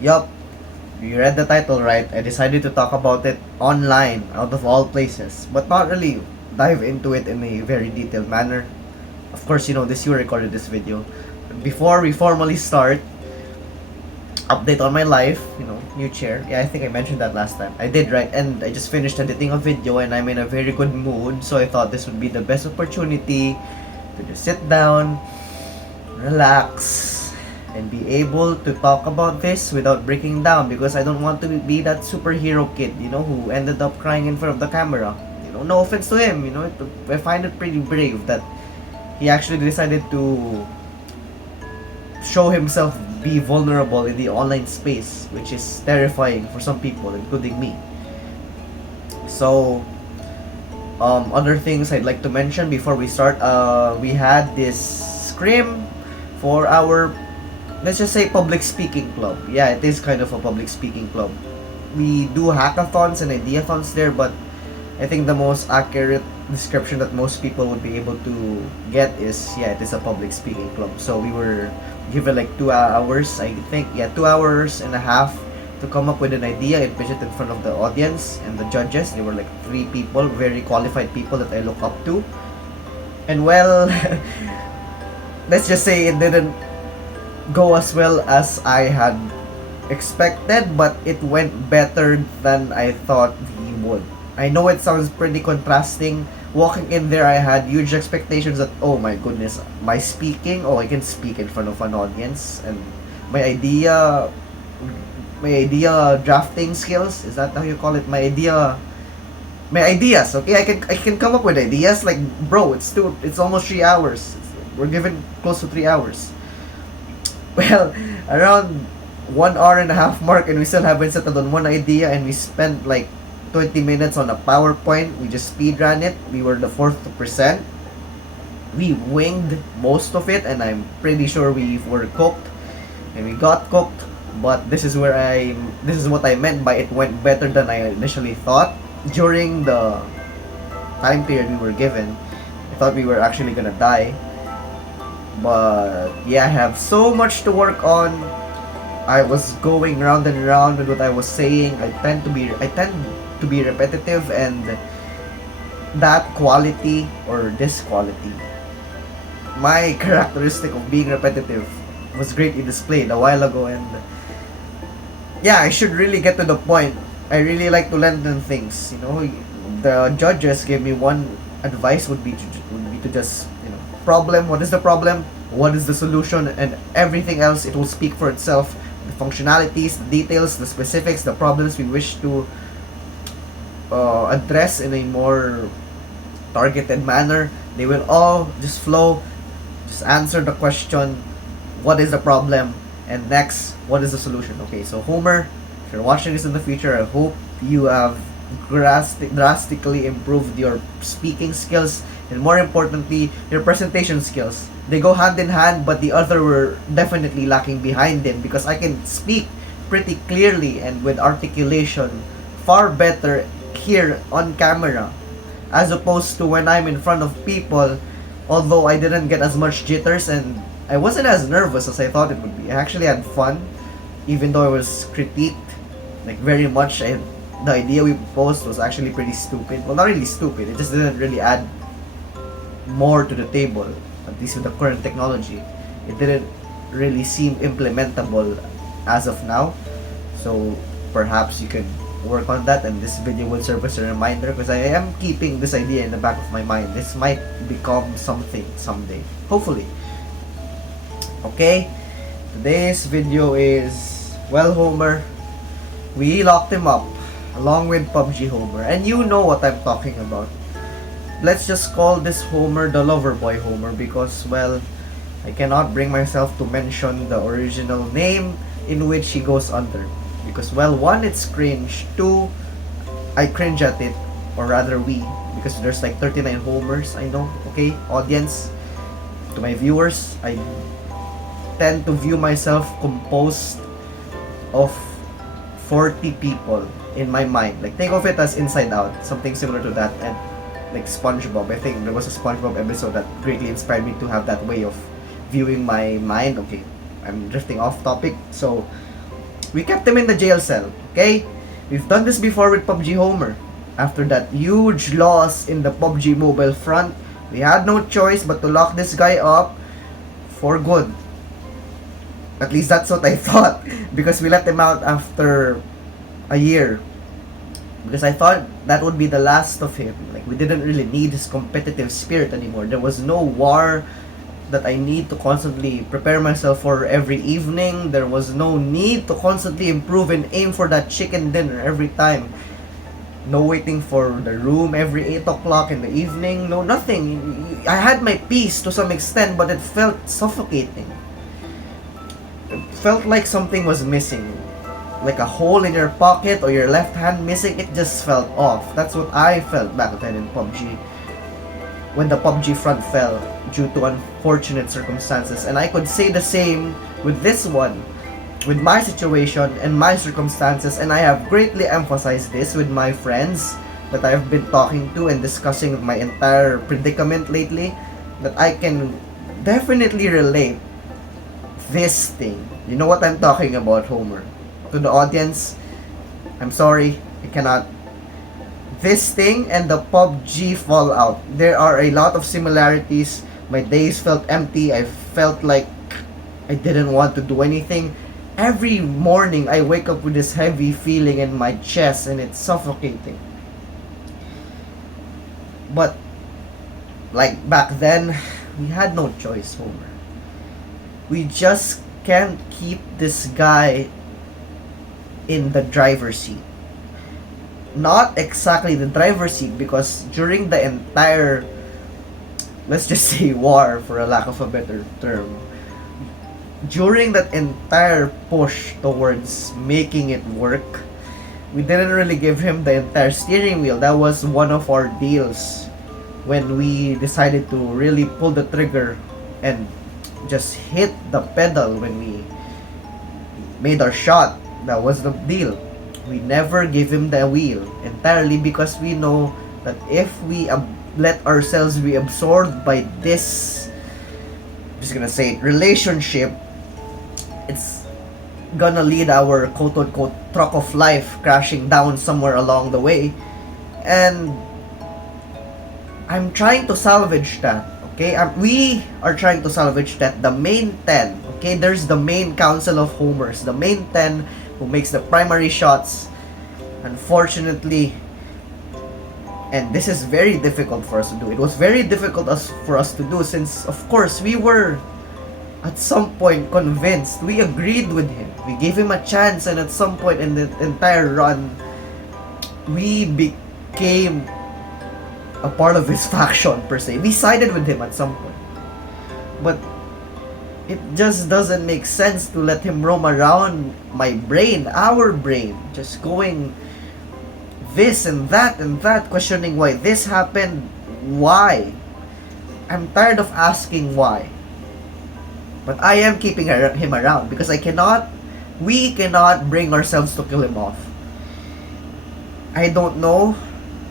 Yup, you read the title right. I decided to talk about it online, out of all places, but not really dive into it in a very detailed manner. Of course, this you recorded this video. Before we formally start, update on my life, new chair. Yeah, I think I mentioned that last time. I did, right? And I just finished editing a video and I'm in a very good mood, so I thought this would be the best opportunity to just sit down, relax, and be able to talk about this without breaking down, because I don't want to be that superhero kid, who ended up crying in front of the camera. No offense to him, I find it pretty brave that he actually decided to show himself be vulnerable in the online space, which is terrifying for some people, including me. So, other things I'd like to mention before we start, we had this scrim for our, let's just say, public speaking club. Yeah, it is kind of a public speaking club. We do hackathons and ideathons there, but I think the most accurate description that most people would be able to get is, yeah, it is a public speaking club. So we were given like 2 hours, I think, yeah, 2 hours and a half to come up with an idea and pitch it in front of the audience and the judges. They were like 3 people, very qualified people that I look up to. And well, let's just say it didn't go as well as I had expected, but it went better than I thought he would. I know it sounds pretty contrasting. Walking in there, I had huge expectations that, oh my goodness, my speaking, I can speak in front of an audience, and my idea, drafting skills, is that how you call it? My ideas, okay? I can come up with ideas, like, bro, it's almost 3 hours. We're given close to 3 hours. Well, around 1 hour and a half mark, and we still haven't settled on one idea, and we spent like 20 minutes on a PowerPoint. We just speed ran it. We were the fourth to present. We winged most of it, and I'm pretty sure we were cooked, and we got cooked. But this is what I meant by it went better than I initially thought. During the time period we were given, I thought we were actually gonna die. But yeah, I have so much to work on. I was going round and round with what I was saying. I tend to be repetitive, and that quality or this quality, my characteristic of being repetitive, was greatly displayed a while ago. And yeah, I should really get to the point. I really like to lengthen things. The judges gave me one advice would be to just, problem. What is the problem? What is the solution? And everything else, it will speak for itself. The functionalities, the details, the specifics, the problems we wish to address in a more targeted manner, they will all just flow. Just answer the question, what is the problem, and next, what is the solution? Okay, so Homer, if you're watching this in the future, I hope you have drastically improved your speaking skills, and more importantly, your presentation skills. They go hand in hand, but the other were definitely lacking behind them, because I can speak pretty clearly and with articulation far better here on camera, as opposed to when I'm in front of people. Although I didn't get as much jitters, and I wasn't as nervous as I thought it would be. I actually had fun, even though I was critiqued like very much. The idea we proposed was actually pretty stupid. Well, not really stupid. It just didn't really add more to the table. At least with the current technology, it didn't really seem implementable as of now. So perhaps you could work on that, and this video will serve as a reminder, because I am keeping this idea in the back of my mind. This might become something someday, hopefully. Okay, today's video is, well, Homer, we locked him up along with PUBG Homer, and you know what I'm talking about. Let's just call this Homer the lover boy Homer, because, well, I cannot bring myself to mention the original name in which he goes under, because, well, one, it's cringe. Two, I cringe at it, or rather we, because there's like 39 Homers. I know, okay, audience, to my viewers, I tend to view myself composed of 40 people in my mind. Like, think of it as Inside Out, something similar to that. And like SpongeBob, I think there was a SpongeBob episode that greatly inspired me to have that way of viewing my mind. Okay, I'm drifting off topic. So We kept him in the jail cell, okay? We've done this before with PUBG Homer. After that huge loss in the PUBG Mobile front, we had no choice but to lock this guy up for good. At least that's what I thought, because we let him out after a year. Because I thought that would be the last of him. Like, we didn't really need his competitive spirit anymore. There was no war that I need to constantly prepare myself for every evening. There was no need to constantly improve and aim for that chicken dinner every time. No waiting for the room every 8 o'clock in the evening. No, nothing. I had my peace to some extent, but it felt suffocating. It felt like something was missing. Like a hole in your pocket or your left hand missing. It just felt off. That's what I felt back then in PUBG. When the PUBG front fell due to unfortunate circumstances. And I could say the same with this one. With my situation and my circumstances, and I have greatly emphasized this with my friends that I've been talking to and discussing my entire predicament lately, that I can definitely relate this thing. You know what I'm talking about, Homer. To the audience, I'm sorry, I cannot. This thing and the PUBG fallout, there are a lot of similarities. My days felt empty. I felt like I didn't want to do anything. Every morning, I wake up with this heavy feeling in my chest and it's suffocating. But, like back then, we had no choice, Homer. We just can't keep this guy in the driver's seat. Not exactly the driver's seat, because during the entire, let's just say, war, for a lack of a better term, during that entire push towards making it work, we didn't really give him the entire steering wheel. That was one of our deals when we decided to really pull the trigger and just hit the pedal when we made our shot. That was the deal. We never give him the wheel entirely, because we know that if we let ourselves be absorbed by this, I'm just gonna say it, relationship, it's gonna lead our quote-unquote truck of life crashing down somewhere along the way. And I'm trying to salvage that, okay? We are trying to salvage that. The main 10, okay? There's the main council of homers, the main 10 who makes the primary shots. Unfortunately, and this is very difficult for us to do. It was very difficult for us to do, since of course we were at some point convinced. We agreed with him. We gave him a chance, and at some point in the entire run, we became a part of his faction per se. We sided with him at some point. But it just doesn't make sense to let him roam around my brain, our brain, just going this and that, questioning why this happened, why. I'm tired of asking why. But I am keeping him around because we cannot bring ourselves to kill him off. I don't know.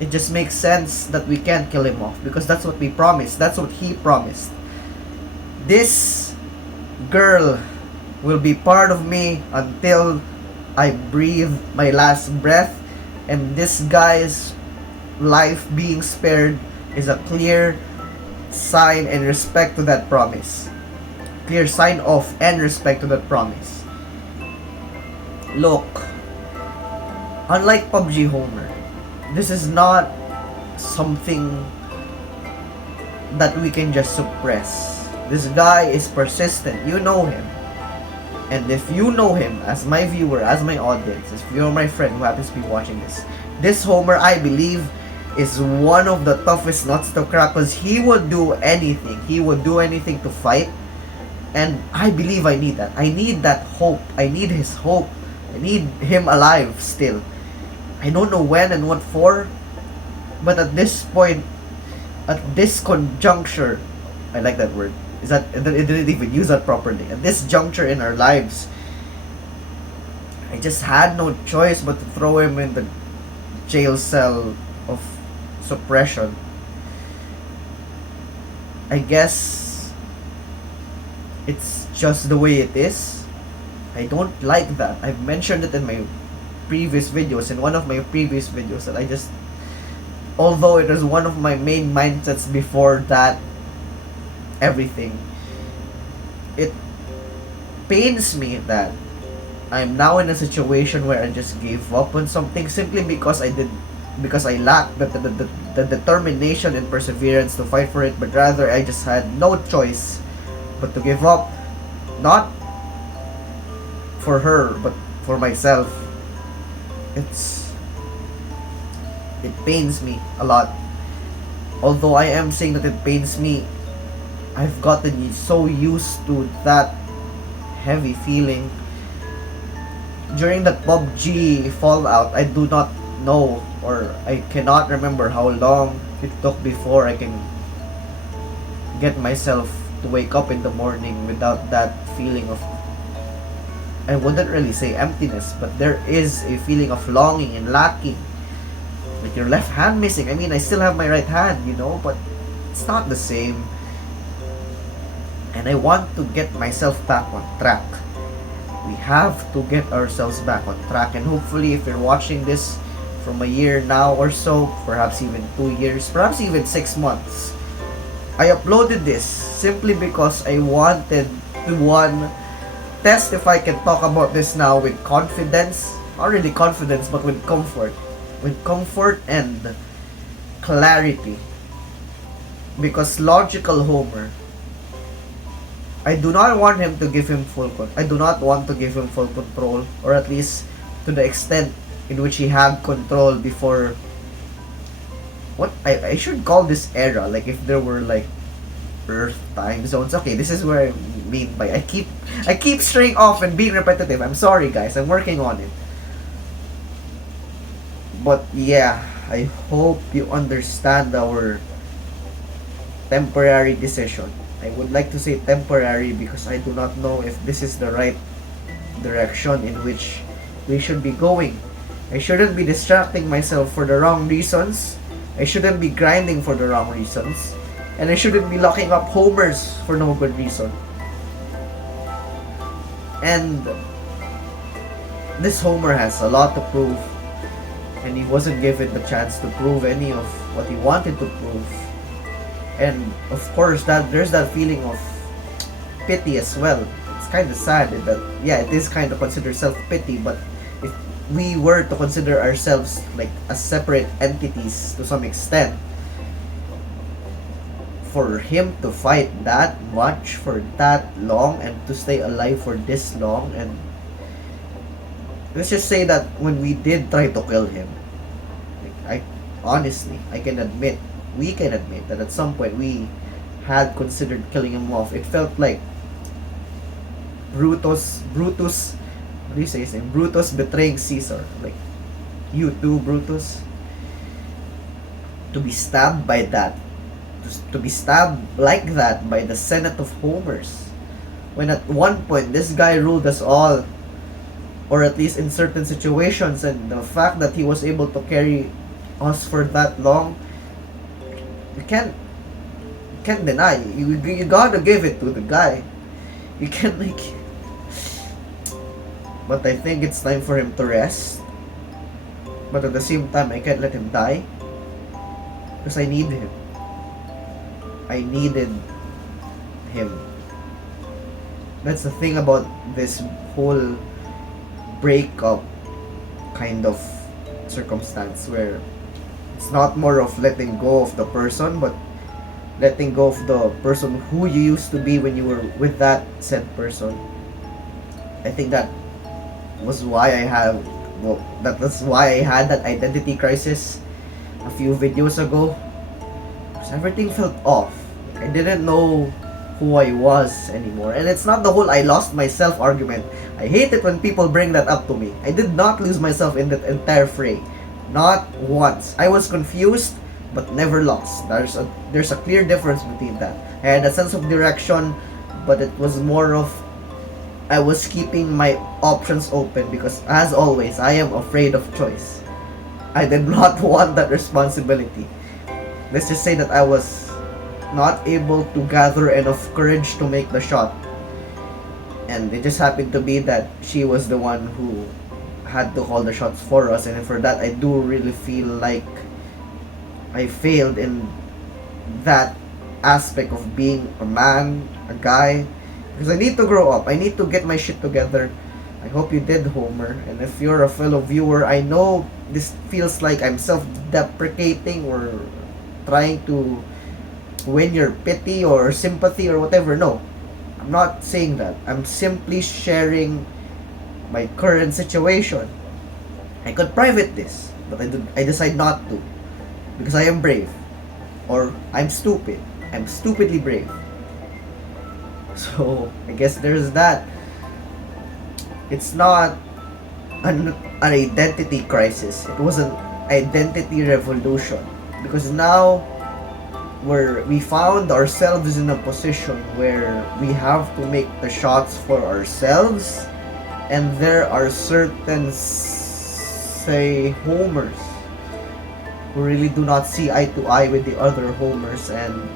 It just makes sense that we can't kill him off because that's what we promised. That's what he promised. This girl will be part of me until I breathe my last breath, and this guy's life being spared is a clear sign and respect to that promise. Clear sign of and respect to that promise. Look, unlike PUBG Homer, this is not something that we can just suppress. This guy is persistent. You know him. And if you know him, as my viewer, as my audience, if you're my friend who happens to be watching this Homer, I believe, is one of the toughest nuts to crack because he would do anything. He would do anything to fight. And I believe I need that. I need that hope. I need his hope. I need him alive still. I don't know when and what for, but at this point, at this conjuncture, I like that word. Is that it didn't even use that properly. At this juncture in our lives, I just had no choice but to throw him in the jail cell of suppression. I guess it's just the way it is. I don't like that. I've mentioned it in my previous videos, in one of my previous videos, that I just, although it was one of my main mindsets before that everything, it pains me that I'm now in a situation where I just gave up on something simply because I lacked the determination and perseverance to fight for it, but rather I just had no choice but to give up, not for her but for myself. It's it pains me a lot. Although I am saying that it pains me, I've gotten so used to that heavy feeling. During that PUBG fallout, I do not know, or I cannot remember how long it took before I can get myself to wake up in the morning without that feeling of, I wouldn't really say emptiness, but there is a feeling of longing and lacking. Like your left hand missing. I mean, I still have my right hand, but it's not the same. And I want to get myself back on track. We have to get ourselves back on track. And hopefully, if you're watching this from a year now or so, perhaps even 2 years, perhaps even 6 months, I uploaded this simply because I wanted to, one, test if I can talk about this now with confidence. Not really confidence, but with comfort. With comfort and clarity. Because logical Homer, I do not want him to give him I do not want to give him full control, or at least to the extent in which he had control before. What I should call this era, like if there were like Earth time zones. Okay, this is where I mean by I keep straying off and being repetitive. I'm sorry guys, I'm working on it. But yeah, I hope you understand our temporary decision. I would like to say temporary because I do not know if this is the right direction in which we should be going. I shouldn't be distracting myself for the wrong reasons. I shouldn't be grinding for the wrong reasons. And I shouldn't be locking up homers for no good reason. And this Homer has a lot to prove. And he wasn't given the chance to prove any of what he wanted to prove. And of course, that there's that feeling of pity as well. It's kind of sad that, yeah, it is kind of considered self-pity, but if we were to consider ourselves like as separate entities to some extent, for him to fight that much for that long and to stay alive for this long, and let's just say that when we did try to kill him, like, we can admit that at some point we had considered killing him off. It felt like Brutus, what do you say his name? Brutus betraying Caesar. Like, you too, Brutus. To be stabbed by that. To be stabbed like that by the Senate of Homers. When at one point, this guy ruled us all. Or at least in certain situations. And the fact that he was able to carry us for that long, you can't deny. You gotta give it to the guy. You can't but I think it's time for him to rest. But at the same time, I can't let him die. Because I need him. I needed him. That's the thing about this whole breakup kind of circumstance, where it's not more of letting go of the person, but letting go of the person who you used to be when you were with that said person. I think that was why that's why I had that identity crisis a few videos ago. Because everything felt off. I didn't know who I was anymore. And it's not the whole I lost myself argument. I hate it when people bring that up to me. I did not lose myself in that entire fray. Not once. I was confused, but never lost. There's a clear difference between that. I had a sense of direction, but it was more of I was keeping my options open because, as always, I am afraid of choice. I did not want that responsibility. Let's just say that I was not able to gather enough courage to make the shot. And it just happened to be that she was the one who had to call the shots for us, and for that I do really feel like I failed in that aspect of being a man, a guy, because I need to grow up. I need to get my shit together. I hope you did, Homer. And if you're a fellow viewer, I know this feels like I'm self-deprecating or trying to win your pity or sympathy or whatever. No, I'm not saying that. I'm simply sharing my current situation. I could private this, but I decide not to because I am brave, or I'm stupid. I'm stupidly brave. So I guess there's that. It's not an identity crisis. It was an identity revolution, because now we found ourselves in a position where we have to make the shots for ourselves, and there are certain, say, homers who really do not see eye to eye with the other homers. And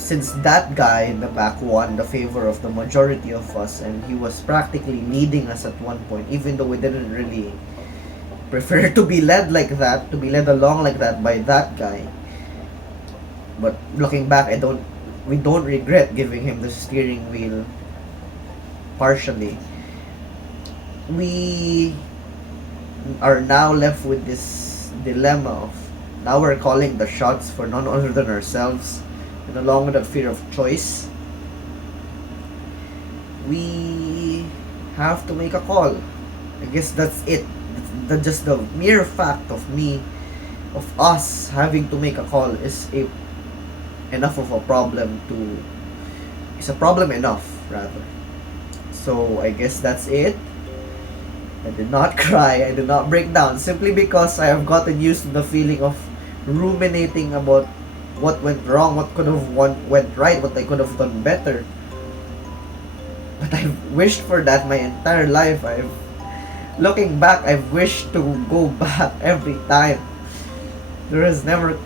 since that guy in the back won the favor of the majority of us, and he was practically leading us at one point, even though we didn't really prefer to be led like that, to be led along like that by that guy. But looking back, we don't regret giving him the steering wheel partially. We are now left with this dilemma of, now we're calling the shots for none other than ourselves, and along with that fear of choice, we have to make a call. I guess that's it. That's just the mere fact of us having to make a call is enough of a problem to, it's a problem enough rather. So I guess that's it. I did not cry, I did not break down, simply because I have gotten used to the feeling of ruminating about what went wrong, what could have went right, what I could have done better. But I've wished for that my entire life. Looking back, I've wished to go back every time. There has never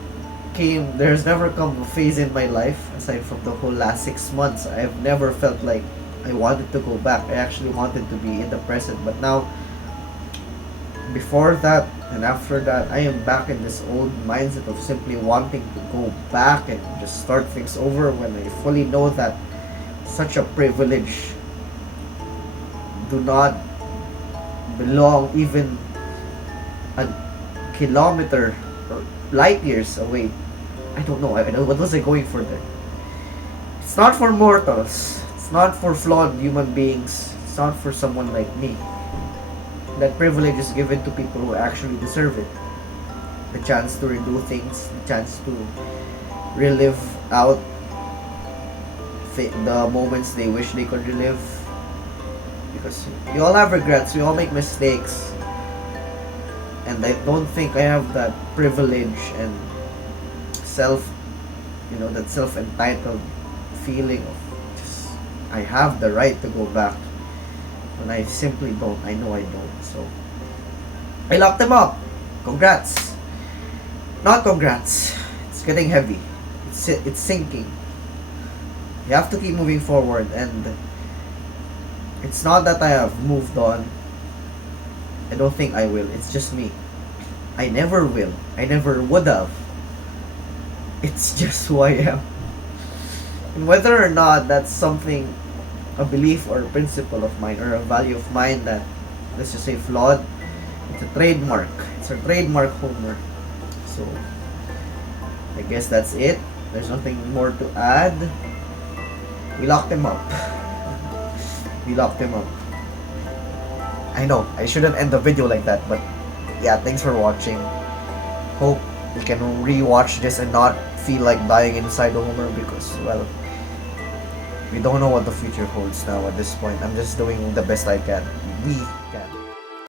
come a phase in my life, aside from the whole last 6 months, I've never felt like I wanted to go back. I actually wanted to be in the present. But now, before that and after that, I am back in this old mindset of simply wanting to go back and just start things over, when I fully know that such a privilege do not belong even a kilometer or light years away. I don't know. What was I going for there? It's not for mortals. It's not for flawed human beings. It's not for someone like me. That privilege is given to people who actually deserve it. The chance to redo things, the chance to relive out the moments they wish they could relive. Because we all have regrets, we all make mistakes. And I don't think I have that privilege and that self-entitled feeling of just, I have the right to go back, when I simply don't. I know I don't. So I locked them up. Congrats. Not congrats. It's getting heavy. It's sinking. You have to keep moving forward, and it's not that I have moved on. I don't think I will. It's just me. I never will. I never would have. It's just who I am. And whether or not that's something, a belief or a principle of mine or a value of mine that, let's just say, flawed, it's a trademark. It's a trademark, Homer. So I guess that's it. There's nothing more to add. We locked him up. We locked him up. I know, I shouldn't end the video like that, but yeah, thanks for watching. Hope you can rewatch this and not feel like dying inside the Homer, because, well, we don't know what the future holds now at this point. I'm just doing the best I can. We